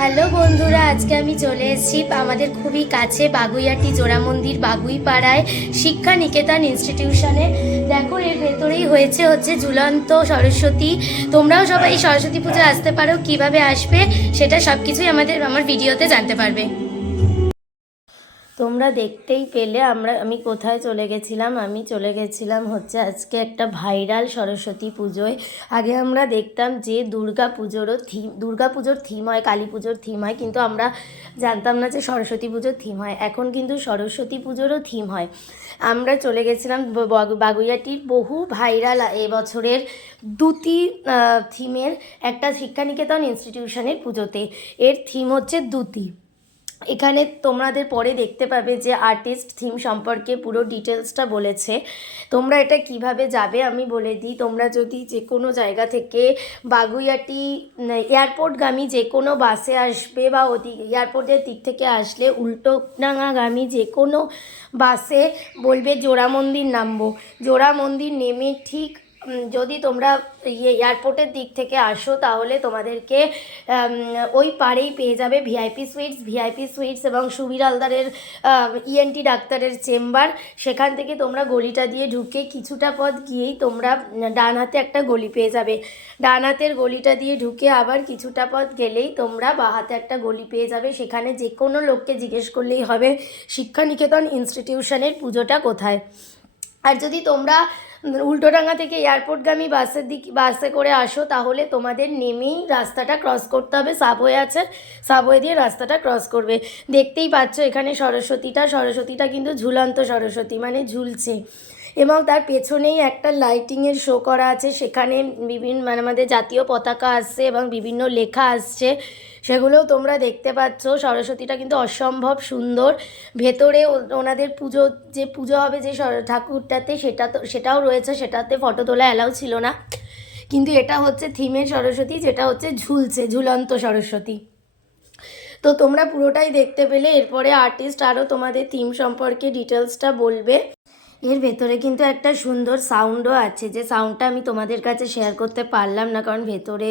Hello বন্ধুরা, আজকে আমি চলে এসেছি আমাদের খুবই কাছে বাগুইআটি জোড়া মন্দির বাগুইপাড়ায় শিক্ষা নিকেতন ইনস্টিটিউশনে। দেখো, এর ভেতরেই হচ্ছে ঝুলন্ত সরস্বতী। তোমরাও সবাই এই সরস্বতী পুজো আসতে পারো। কিভাবে আসবে সেটা সব কিছুই আমার ভিডিওতে জানতে পারবে। তোমরা দেখতেই পেলে আমি কোথায় চলে গেছিলাম। আমি চলে গেছিলাম আজকে একটা ভাইরাল সরস্বতী পুজোয়। আগে আমরা দেখতাম যে দুর্গা পুজোর থিম হয়, কালী পুজোর থিম হয়, কিন্তু আমরা জানতাম না যে সরস্বতী পুজোর থিম হয়। এখন কিন্তু সরস্বতী পুজোরও থিম হয়। আমরা চলে গেছিলাম বাগুইআটির বহু ভাইরাল এবছরের দ্যুতি থিমের একটা শিক্ষানিকেতন ইনস্টিটিউশনের পুজোতে। এর থিম হচ্ছে দ্যুতি। এখানে তোমাদের পরে দেখতে পাবে যে আর্টিস্ট থিম সম্পর্কে পুরো ডিটেলসটা বলেছে। তোমরা এটা কিভাবে যাবে আমি বলে দিই। তোমরা যদি যে কোনো জায়গা থেকে বাগুইআটি এয়ারপোর্টগামী যে কোনো বাসে আসবে বা এয়ারপোর্টের দিক থেকে আসলে উল্টোডাঙাগামী যে কোনো বাসে বলবে জোড়া মন্দির নামবো। জোড়া মন্দির নেমে ঠিক যদি তোমরা এয়ারপোর্টের দিক থেকে আসো তাহলে তোমাদেরকে ওই পাড়েই পেয়ে যাবে ভিআইপি সুইটস এবং সুবীর হালদারের ইএনটি ডাক্তারের চেম্বার। সেখান থেকে তোমরা গলিটা দিয়ে ঢুকে কিছুটা পথ গিয়েই তোমরা ডান হাতে একটা গলি পেয়ে যাবে। ডান হাতের গলিটা দিয়ে ঢুকে আবার কিছুটা পথ গেলেই তোমরা বাঁ হাতে একটা গলি পেয়ে যাবে। সেখানে যে কোনো লোককে জিজ্ঞেস করলেই হবে শিক্ষানিকেতন ইনস্টিটিউশনের পুজোটা কোথায়। আর যদি তোমরা উল্টোডাঙা থেকে এয়ারপোর্টগামী বাসে করে আসো তাহলে তোমাদের নেমেই রাস্তাটা ক্রস করতে হবে। সাবওয়ে আছে, সাবওয়ে দিয়ে রাস্তাটা ক্রস করবে। দেখতেই পাচ্ছ এখানে সরস্বতীটা কিন্তু ঝুলন্ত সরস্বতী, মানে ঝুলছে। এবং তার পেছনেই একটা লাইটিংয়ের শো করা আছে। সেখানে আমাদের জাতীয় পতাকা আসছে এবং বিভিন্ন লেখা আসছে, সেগুলোও তোমরা দেখতে পাচ্ছ। সরস্বতীটা কিন্তু অসম্ভব সুন্দর। ভেতরে ওনাদের পুজো হবে যে ঠাকুরটাতে, সেটাও রয়েছে। সেটাতে ফটো তোলা অ্যালাউ ছিল না, কিন্তু এটা হচ্ছে থিমের সরস্বতী, যেটা হচ্ছে ঝুলন্ত সরস্বতী। তো তোমরা পুরোটাই দেখতে পেলে। এরপরে আর্টিস্ট আরও তোমাদের থিম সম্পর্কে ডিটেলসটা বলবে। এর ভেতরে কিন্তু একটা সুন্দর সাউন্ডও আছে, যে সাউন্ডটা আমি তোমাদের কাছে শেয়ার করতে পারলাম না, কারণ ভেতরে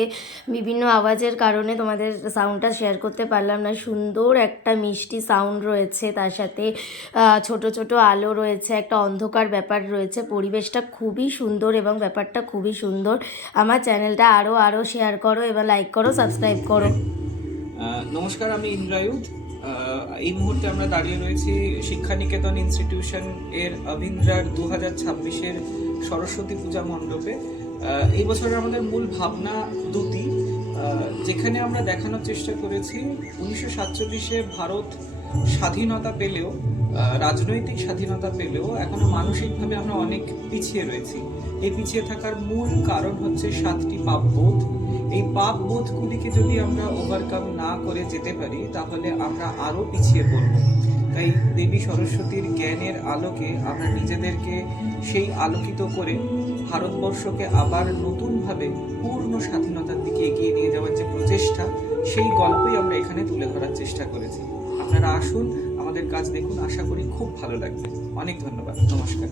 বিভিন্ন আওয়াজের কারণে তোমাদের সাউন্ডটা শেয়ার করতে পারলাম না। সুন্দর একটা মিষ্টি সাউন্ড রয়েছে, তার সাথে ছোট ছোট আলো রয়েছে, একটা অন্ধকার ব্যাপার রয়েছে। পরিবেশটা খুবই সুন্দর এবং ব্যাপারটা খুবই সুন্দর। আমার চ্যানেলটা আরও শেয়ার করো এবং লাইক করো, সাবস্ক্রাইব করো। নমস্কার, আমি ইন্দ্রায়ুধ। এই মুহূর্তে আমরা দাঁড়িয়ে রয়েছি শিক্ষানিকেতন ইনস্টিটিউশন এর অভিন্দ্রার 2026-এর সরস্বতী পূজা মণ্ডপে। এই বছরের আমাদের মূল ভাবনা দ্যুতি, যেখানে আমরা দেখানোর চেষ্টা করেছি 1947-এ ভারত স্বাধীনতা পেলেও, রাজনৈতিক স্বাধীনতা পেলেও এখনো মানসিকভাবে আমরা অনেক পিছিয়ে রয়েছি। এই পিছিয়ে থাকার মূল কারণ হচ্ছে 7টি পাপবোধ। এই পাপবোধগুলিকে যদি আমরা ওভারকাম না করে যেতে পারি তাহলে আমরা আরও পিছিয়ে পড়ব। তাই দেবী সরস্বতীর জ্ঞানের আলোকে আমরা নিজেদেরকে সেই আলোকিত করে ভারতবর্ষকে আবার নতুনভাবে পূর্ণ স্বাধীনতার দিকে এগিয়ে নিয়ে যাওয়ার যে প্রচেষ্টা, সেই গল্পই আমরা এখানে তুলে ধরার চেষ্টা করেছি। আপনারা আসুন, আমাদের কাজ দেখুন, আশা করি খুব ভালো লাগবে। অনেক ধন্যবাদ, নমস্কার।